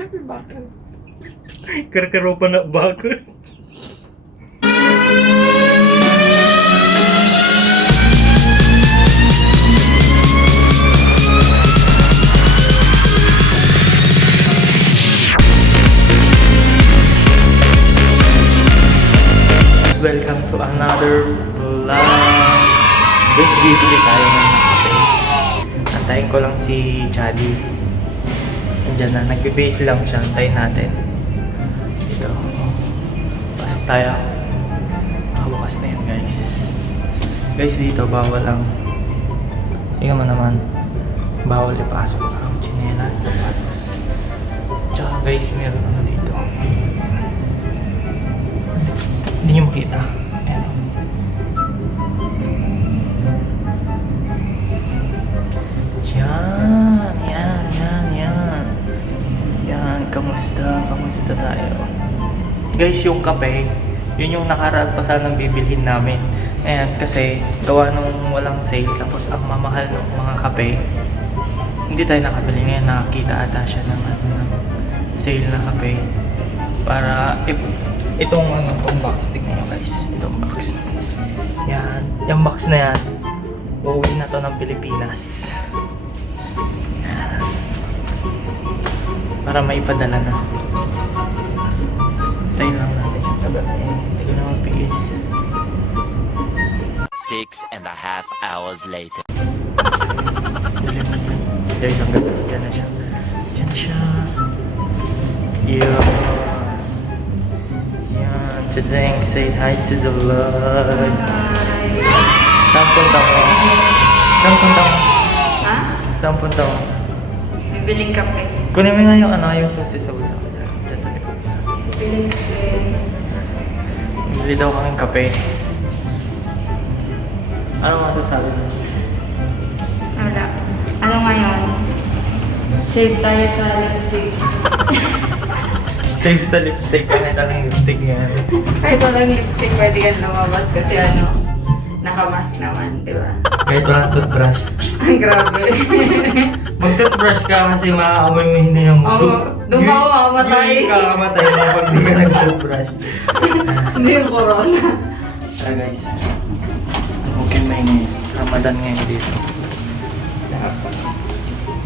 Siyempre bakit? Karo pa na bakit? Welcome to another vlog. Guys, bibili tayo ng kape. Antayin ko lang si Chadi. Nandiyan na, nagbe-base lang siya. Antayin natin. Dito. Pasok tayo. Nakabukas na yun, guys. Guys, dito bawal ang... Tingnan mo naman. Bawal ipasok ang chinelas, sapatos. Tsaka guys, meron ano dito. Hindi nyo makita. Ayan. Yan. Kamusta tayo? Guys, yung kape, yun yung nakaraan pa sanang bibilhin namin. Ayan, kasi gawa nung walang sale, tapos ang mamahal ng mga kape, hindi tayo nakabili ngayon. Nakakita ata siya ng sale na kape. Para, itong box, tignan nyo guys, itong box. Yan, yung box na yan, uuwi na to ng Pilipinas. Yan. Para maipadala na. Tayo lang natin yung tagal na yan. Hindi ko na mag-PS. 6.5 hours later. Dali mo yan. Guys, ang ganda. Diyan na siya. Yeah. Today, say hi to the vlog. Saan punta mo? Ha? Saan punta mo? Bibiling kape. Kunin mo nga yung susi sa bulsa ko dyan. Dyan sa likod. Bibiling kape. Bili daw kaming kape. Ano masasabi mo? Wala. Ano ngayon? Save tayo sa lipstick. Save the lipstick. Kahit lang lipstick nga. Kahit walang lipstick, pwede ka lumabas kasi nakamask naman, di ba? Kahit walang toothbrush. Ang grabe. Mag-toothbrush ka kasi maaamoy mo hindi yung... Doon ka mamamatay. Yung kakamatay na pag di ka nag-toothbrush. Hindi yung corona. Tara guys. Okay may ngayon. Ramadan ngayon dito.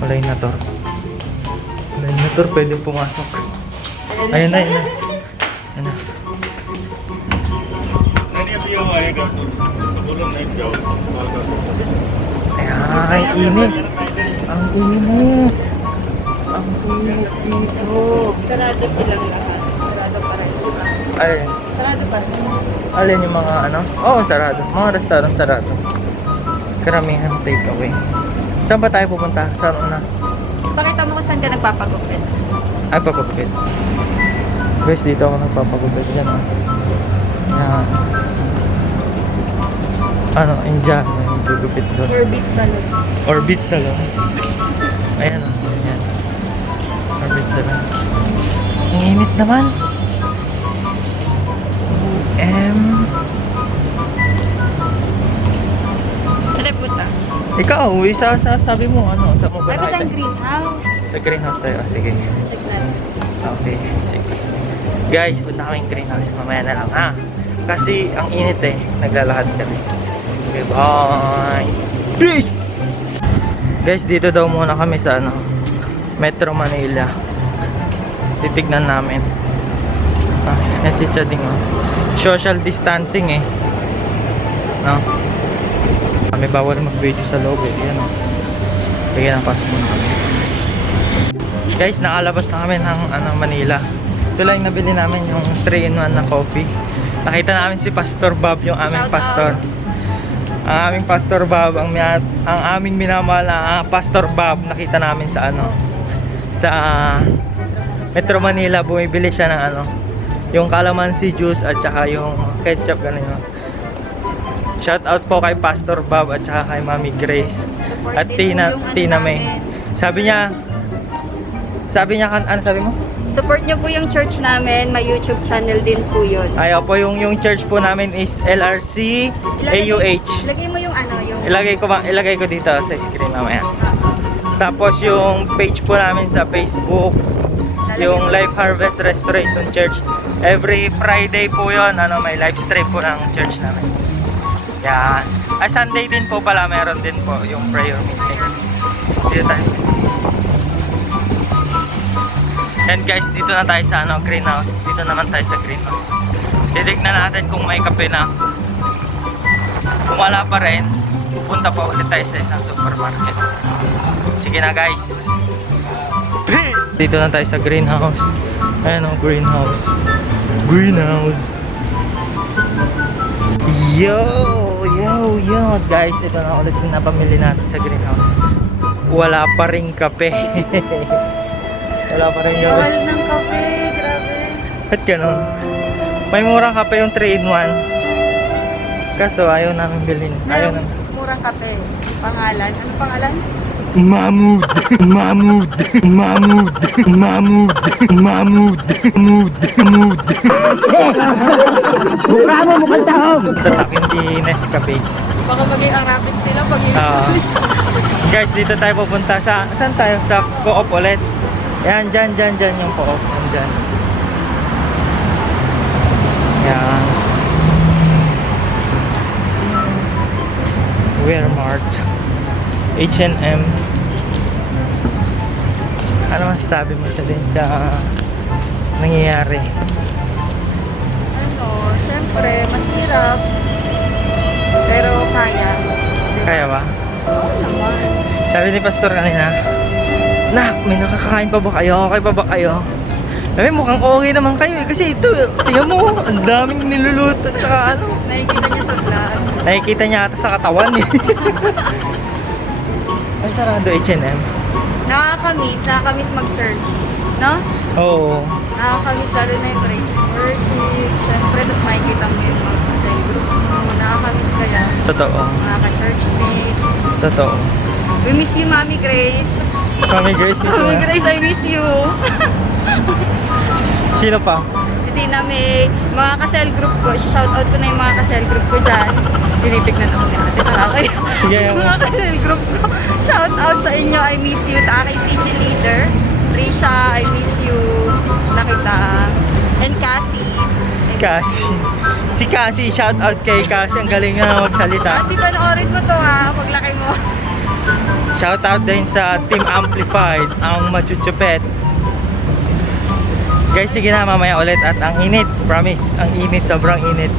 Wala yung nator. Pwede pumasok. Ayun na. Ay, init. Ang init dito. Sarado silang lahat. Sarado pa rin sila. Alin? Sarado pa rin. Alin yung mga ano? Oo, sarado. Mga restaurant sarado. Karamihan take away. Saan ba tayo pupunta? Saan una? Pakita mo kung saan ka nagpapagupit. Ay, papagupit. Guys, dito ako nagpapagupit. Yan o. Yan. Ano, Indian. May gugupit doon. Orbit Salon. Orbit Salon. Ayan o. Yan. Orbit Salon. Ang init naman. Saan punta? Ikaw, sabi mo ano, sa mo ba Ay, ba't ang items? greenhouse? Sa greenhouse tayo. Ah, sige. Check natin. Okay, sige. Guys, punta kaming greenhouse. Mamaya na lang, ha? Kasi ang init eh. Naglalakad kami. Okay, bye! Peace! Guys, dito daw muna kami sa Metro Manila. Titignan namin. Yan si Chading. Social distancing eh. No? Kami bawal mag-video sa loob eh. Yan o. Sige na, pasok muna kami. Guys, nakalabas na kami ng Manila. Ito lang yung nabili namin, yung 3-in-1 na coffee. Nakita namin si Pastor Bob, yung aming pastor. Ang aming Pastor Bob, ang aming minamahal na Pastor Bob, nakita namin sa sa Metro Manila. Bumibili siya ng yung calamansi juice at saka yung ketchup, gano'n. Shout out po kay Pastor Bob at saka kay Mami Grace at Tina May. Sabi niya, ano sabi mo? Support niyo po yung church namin. May YouTube channel din po yun. Ayaw po, yung church po namin is LRC AUH. Ilagay mo yung yung... Ilagay ko dito sa screen mamaya. Tapos yung page po namin sa Facebook yung Life Harvest Restoration Church. Every Friday po yon, may live stream po ng church namin. Yan. Ay, Sunday din po pala, meron din po yung prayer meeting. Dito tayo. And guys, dito na tayo sa greenhouse. Dito naman tayo sa greenhouse. Titignan natin kung may kape na. Kung wala pa rin, pupunta pa ulit tayo sa isang supermarket. Sige na guys. Peace! Dito na tayo sa greenhouse. Ayan o, greenhouse. Greenhouse. Yo! Guys, ito na ulit yung napamili natin sa greenhouse. Wala pa rin kape. Wala pa rin yun. Mahal ng kape, grabe. Ba't ganun? May murang kape yung 3-in-1. Kaso ayaw namin bilhin. Ayaw Meron namin. murang kape. Pangalan? Ano pangalan? Mahmoud. Mukha mo mukhang tahong. Tatak hindi Nescafe. Baka maging Arabic sila pag Guys, dito tayo pupunta sa, saan tayo? Sa Co-op ulit. Yan, dyan yung Co-op. Dyan. Yan. Walmart. H&M. Ano masasabi mo siya din sa nangyayari? Siyempre, mahirap. Pero kaya. Kaya ba? Oo naman. Sabi ni Pastor kanina, Nak, may nakakain pa ba kayo? Okay pa ba kayo? Sabi, mukhang okay naman kayo eh. Kasi ito, tingnan mo, ang daming niluluto. Tsaka ano. Nakikita niya sa vlog. Nakikita niya ata sa katawan eh. Ay, sarado H&M. Nakakamiss mag-church. No? Oo. Nakakamiss lalo na yung praise and worship. Siyempre, tapos makikita mo yung mga sa group mo. Nakakamiss kaya. Totoo. Mga ka-churchmate. Totoo. We miss you, Mami Grace. Mami Grace, miss mo Mami na. Grace, I miss you. Sino pa? Si Tina May, mga ka-cell group ko. Shoutout ko na yung mga ka-cell group ko dyan. Tinitignan ako nila. Tara kayo. Sige, Mga ka-cell group ko. Shoutout sa inyo, I miss you. Sa aking CG leader. Risa, I miss you. Nakita. And Cassie. Cassie. Si Cassie, shout out kay Cassie. Ang galing nga magsalita. Cassie, panoorin mo to ha. Paglaki mo. Shout out din sa Team Amplified, ang machuchupet. Guys, sige na, mamaya ulit. At ang init, promise, ang init, sobrang init.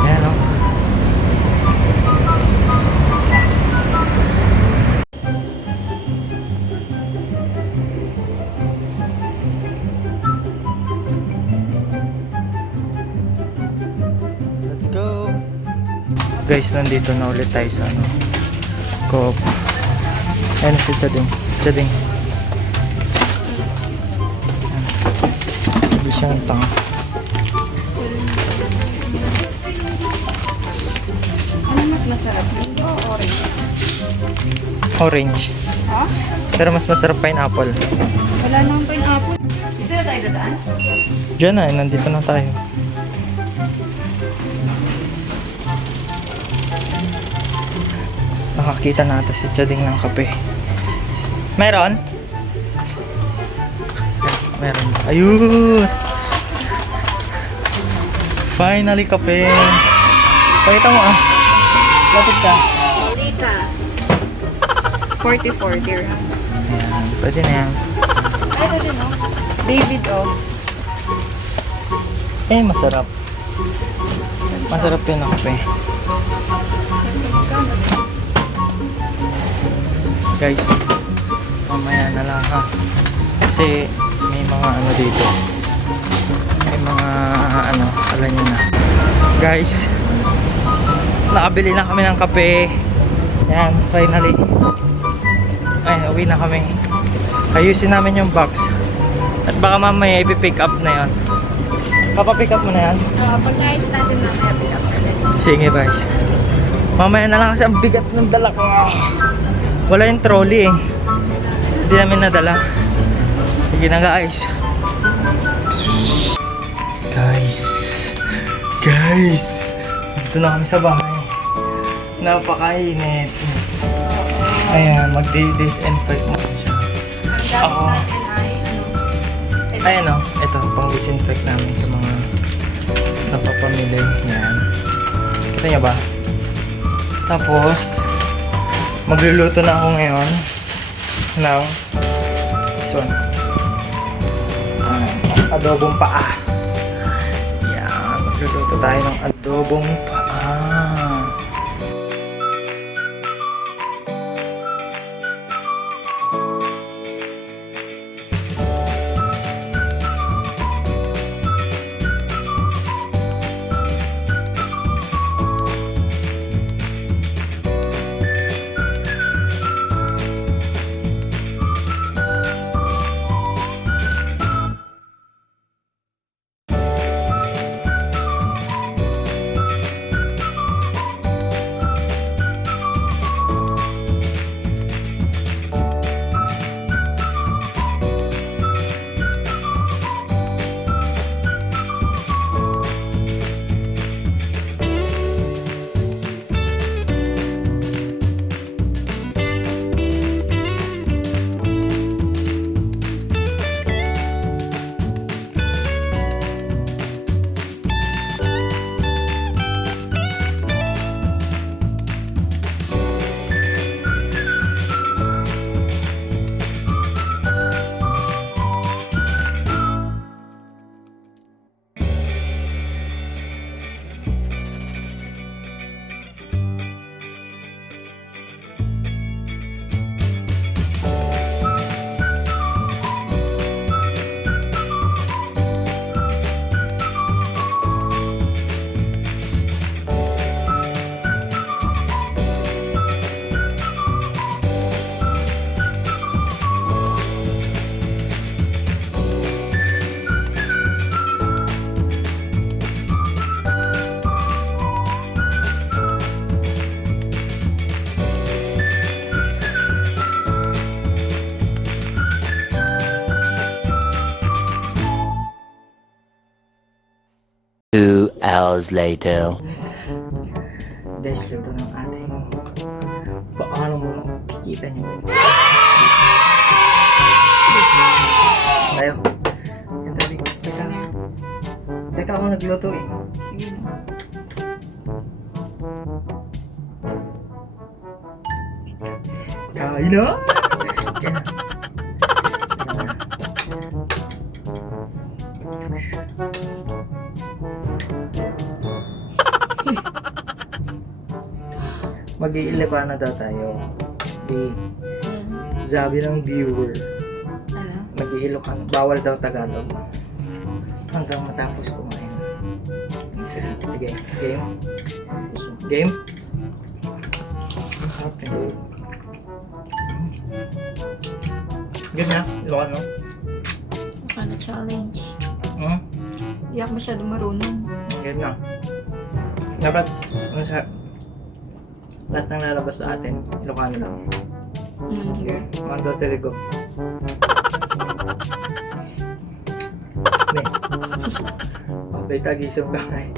Ayan o. Let's go. Guys, nandito na ulit tayo sa Co-op. Ayan si Chading. Hindi siya ang tanga. Ano mas masarap? Mango o orange? Orange. Ha? Pero mas masarap pineapple. Wala nang pineapple. Dito na tayo dadaan? Diyan na, nandito na tayo. Nakakita na ata si Chading ng kape. Meron? Meron. Ayun! Finally kape. Pakita mo ah. Lapit ka. Lolita. 44 dirhams. Ayan, pwede na yan. Ay, ito din, no? David, oh. Eh, masarap. Masarap yun ang kape. Guys, mamaya na lang ha. Kasi may mga ano dito. May mga ano, alam nyo na. Guys, nakabili na kami ng kape. Yan, finally. Ay, uwi na kami. Ayusin namin yung box. At baka mamaya ipipick up na yan. Papapick up mo na yan? Pag nais natin mamaya pick up natin. Sige guys. Mamaya na lang kasi ang bigat ng dala ko. Wala yung trolley eh. Hindi namin nadala. Sige na guys. Guys. Dito na kami sa bahay. Napakainit. Ayan, mag-disinfect mo siya. Ang gamit Ako. natin ay, Ayan o, ito, pang disinfect namin sa mga napapamili. Yan. Kita niyo ba? Tapos, magluluto na ako ngayon ng this one. Adobong paa. Yan, magluluto tayo ng adobong paa. Two hours later. Guys, luto ng ating paano mo kikita nyo. Tayo. Yan tayo. Teka. Teka ako nagluto eh. Sige na. Kain na! Yan na. Mag-iilipa na daw tayo. Sabi ng viewer, Ano? mag-iilokan. Bawal daw Tagalog. Hanggang matapos kumain. Sige, game. Game? Okay. Game na? Ilokan mo? Ano challenge? Hmm? Hindi ako masyado marunong. Game na. Dapat, ano sa... Lahat ng lalabas sa atin, Ilocano lang. Sige, 1, 2, 3, go. Ne. Okay, tagisong ka ngayon.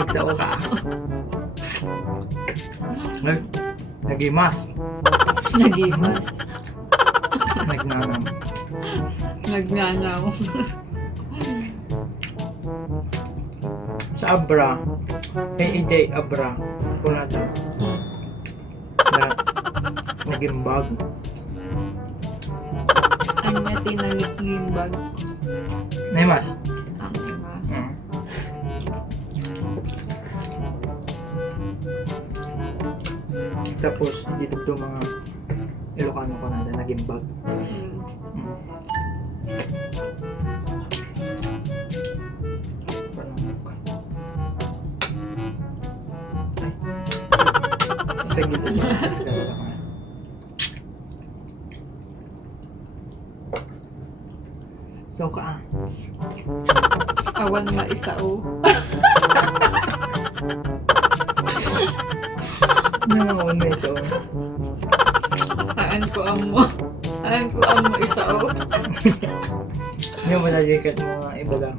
Nagsao ka. Nagimas. Nagimas. Nagnanam. Nagnanaw. Sa Abra, AJ Abra, kuna to. Na nagimbag. Anya tinangimbag. Naimas. Ang imas. Tapos, dito to mga Ilocano ko na nagimbag. Ay. So ka. Awan nga isa o. Naman may so. Haan ko ang mo. Haan ko ang mo isa o. Yung malalikat mo mga iba lang.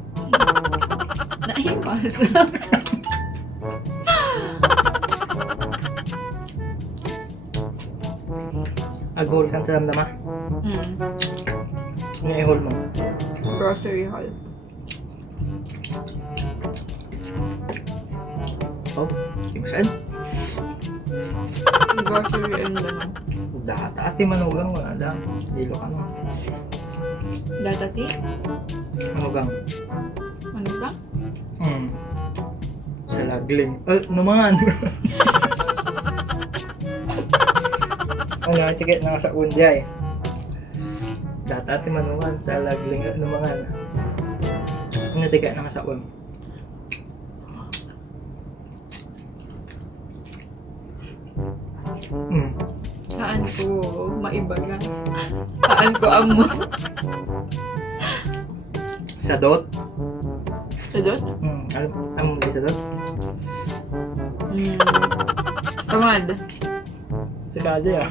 Naimas. Agol kan sa damdama. Hmm. Ano i-hold mo? Grocery haul. Oh, ibasan? Grocery and ano. Dati manugang wala lang. Dilo ka no. Datati? Manugang. Ano ka? Sa lagling. Naman. Ano, ticket na sa unjay. Dati manugang sa lagling naman. Ano ticket na sa un? Saan ko maibaga? Saan ko amo? Sa dot? Sadot? Alam mo sa dot? Tamad. Sa kaja ya.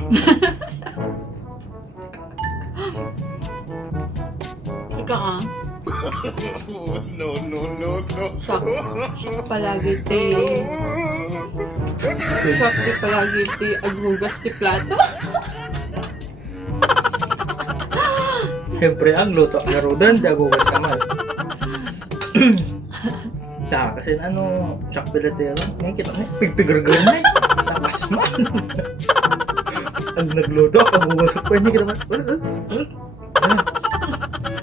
Ika ka. No. Sak palagi ti. Sak ti palagi ti aghugas ti plato. Siyempre ang luto ang garudan, dagugas kamal. Kasi ano, sak pilatero. Ngayon kita na, pigpigurgan na eh. Tapas man. Ang nagluto, ang gugas pa niya kita man.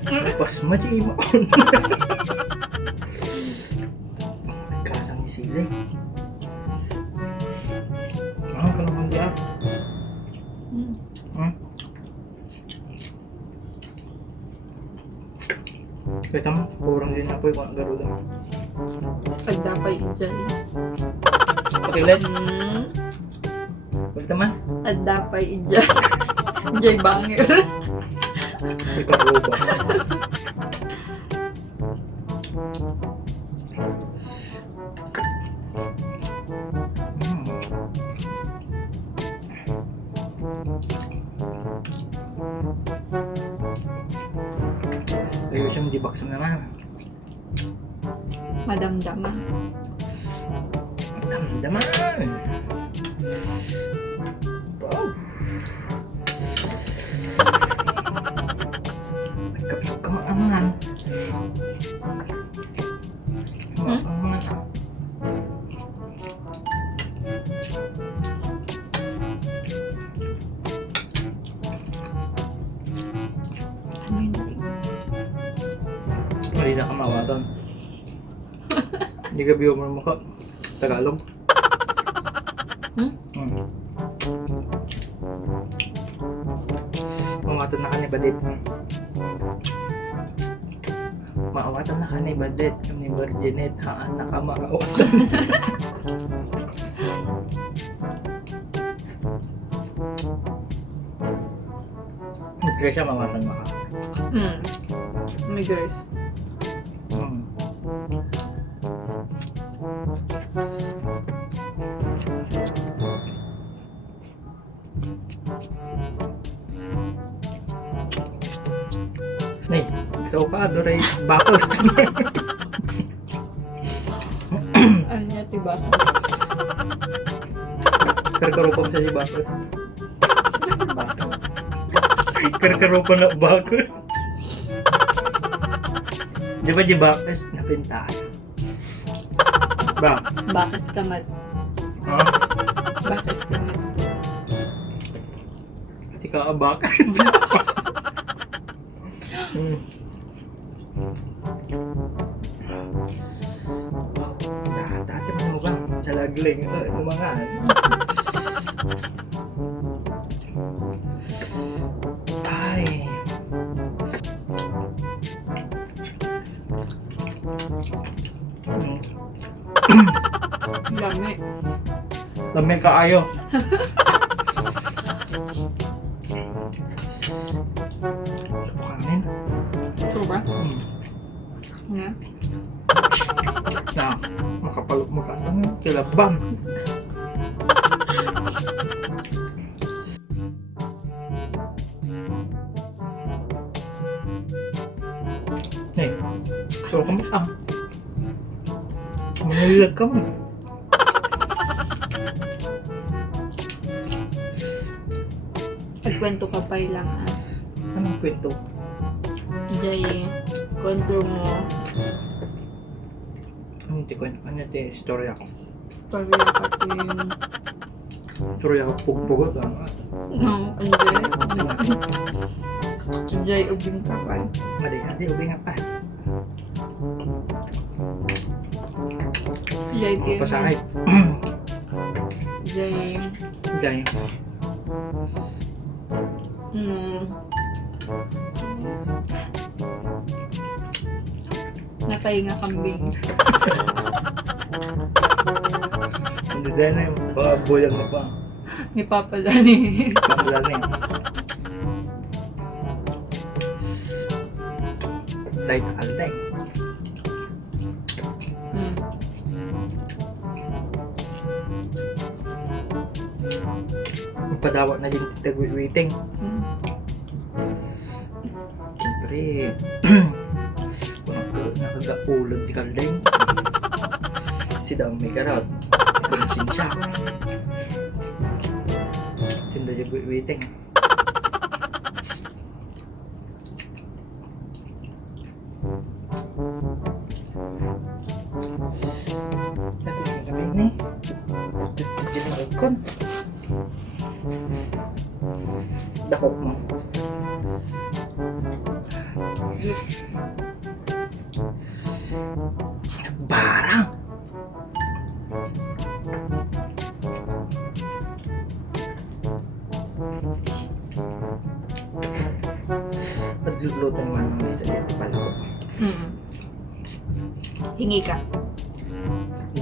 Tapas man siya imakon. Kasang isili. Kalamang diya. Kaya tama, kurang din na po yung garuda. Agdapay ijay. Pakilit. Kaya tama. Agdapay ijay. Ijay bangir. Ikaw ba? Ayaw siyang dibaksan naman. Madamdama. Damdaman! Wow! Nagkapsok ka maamangan. Maamangan. Ano yun rin? Mali na ka mawatan. Hindi ka biyo mo ng mukha. Tagalog. Mawatan na ka ni Badit. Maawatan na ka ni Badit. Ni Virginet. Haan na ka maawatan. Grace siya mawatan mo ka. May grace. Nih, so pa doray bakos. Ano niya, tiba? Karkarupa siya di bakos. Karkarupa na bakos. Di ba di bakos na pintaan? Ba? Bakas kamat. Ha? Bakas kamat. Si kaabakas. Dati mo ba? Sa lagling. Lumangan. Ay. Lami. Lamig ka ayo. Subukanin. Ito ba? Nga. Na, makapalok mo ka. Kilabang. Hey, so kamu Manilag ka mo. Pagkwento ka pa lang Anong kwento? Ijay Kwento mo. Hindi ko ano ito story ako. Story natin. Story ako pugpugot. No, hindi. Jay, ubing ka pa. Madi, ubi nga pa. Jay, Mga pasahit. Jay. Dahil. Natay nga kambing. Hindi dahil na yung mga bulang na pa. Ni Papa Dani. Kasalan na yun. Dahil alday. Magpadawa na din tagwi-waiting. Siyempre, kung nakagapulog di kaldeng, si daw may karot, konsensya. Tinda yung waiting. Natin yung gabi ni. Diyan ang ikon. Dakok mo. Barang! Nagluluto naman ng isa dito pala ko. Hingi ka.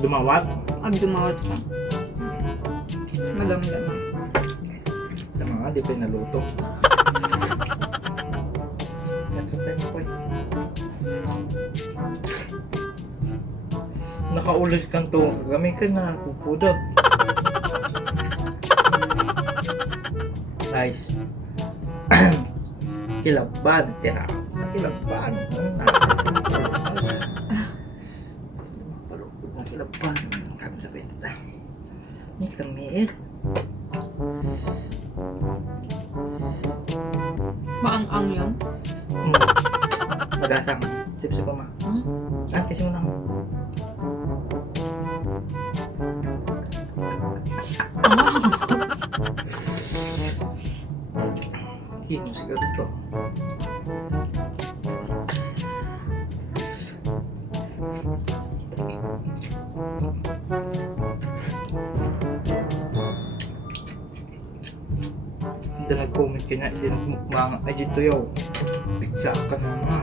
Dumawat. Ang dumawat ka. Madami-dami. Tama nga, di pa yung naluto. Nakaulis kang to. Kami ka na pupudot. Nice. Kilaban. Tira. Kilaban. Palupod na kilaban. Kami na benta. Ini kamiis. Maang-ang yan. Magasang. Sip-sip pa ma. Ah, kasi mo na ako. Kino siguro ito. Hindi nag-comment ka na, hindi nagmukbang. Ay, dito yaw. Pizza ka na nga.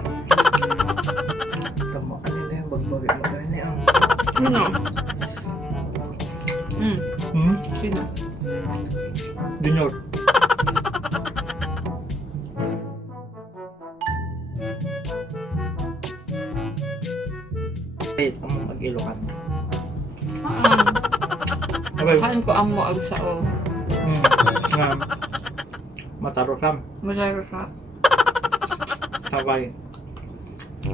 Tama ka nila yung bagbagay mo ka nila yung. Sino? Sino? Junior. Wait, ang mag-ilokan. Okay. Kain ko ang mo agsao. Nga. Matarokam. Masarap ka. Sabay.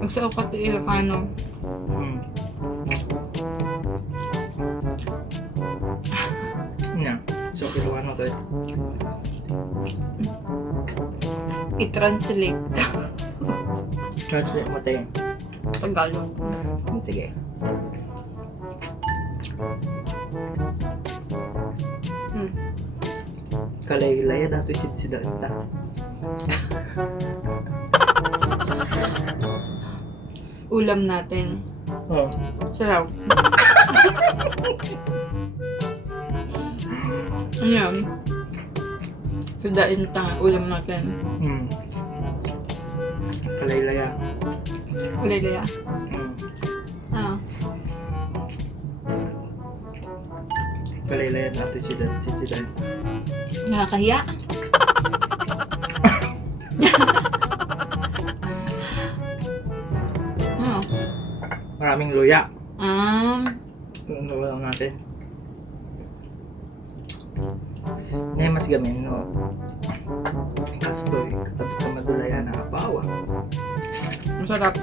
Agsao ka to Ilocano. Nga. So, kiluan mo to eh. I-translate. Translate mo tayo. Tagalog. Sige. Kalay-laya dato isit sila ita. Ulam natin. Oh. Sarap. Ayan. Sudain tanga ulam natin. Kalay-laya. Kulay kaya. Ah. Kalay-laya dato sila ita. Nakakahiya. Oh. Maraming luya. Um, Ano lang natin. Ngayon mas gamin, no? Kastoy, kapag ka madulaya na abawa. masarap.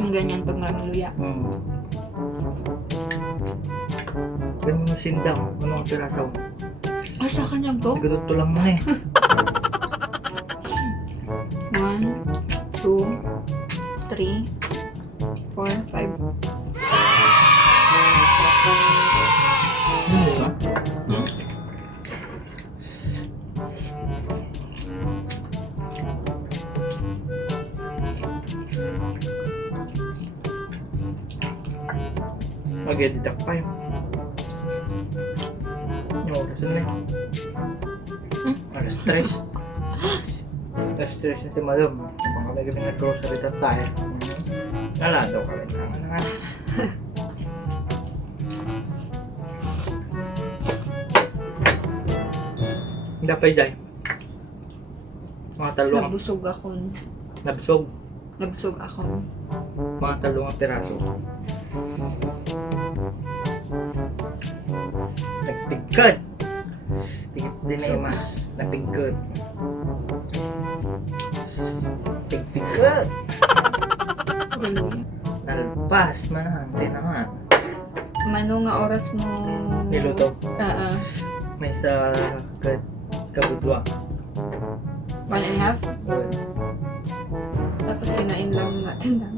Yung ganyan pag maraming luya. Kaya mo sindang, ano ang pirasaw? Ah, sa kanya go? Nagaduto lang mo eh. 1, 2, 3, 3, 4, 5. Mag-editak pa yun. Yung oras na yun. Alas 3. Alas 3 na timalom. Habang kami nag-grocery tayo. Wala daw kami. Tama na nga. Hindi pa dyan. Mga talong. Nabusog ako. Nabsog. Nabusog ako. Mga talong piraso. Nagpigkad. Tigit din na yung mas. Nagpigkad. Pigpigkad. Nalpas. Manahan. Tinahan. Mano nga oras mo... Niluto. May sa kabudwa. 1.5? Tapos kinain lang natin ng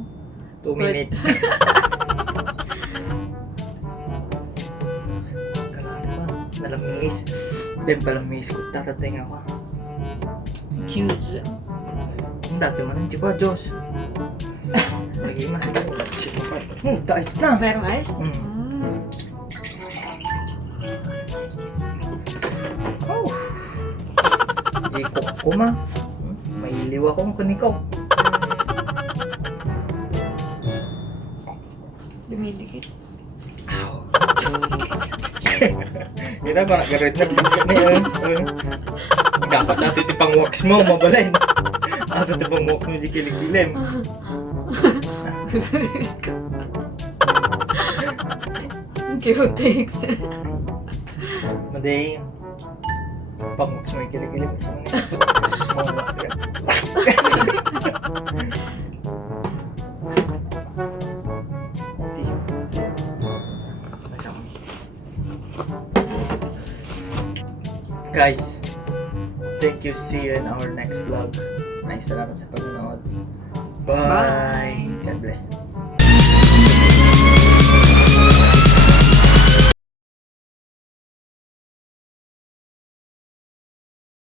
2 minutes. Kalahati pa. Nalamiis. Then palamiis ko. Tatating ako. juice. Dati man ang chipa, Diyos. Lagi mas. Dais na. Merong ice? Oh. Jikok ko ma. May liwa akong kanikaw. Dumidikit. Ginagawa, garit na yun. Dapat natin tipang wax mo, mabalay. Ato tipang wax mo, di kilig-kilim. Cute. Maday, pang wax mo, kilig-kilim. Guys, thank you. See you in our next vlog. Maraming salamat sa panonood. Bye. Bye. God bless.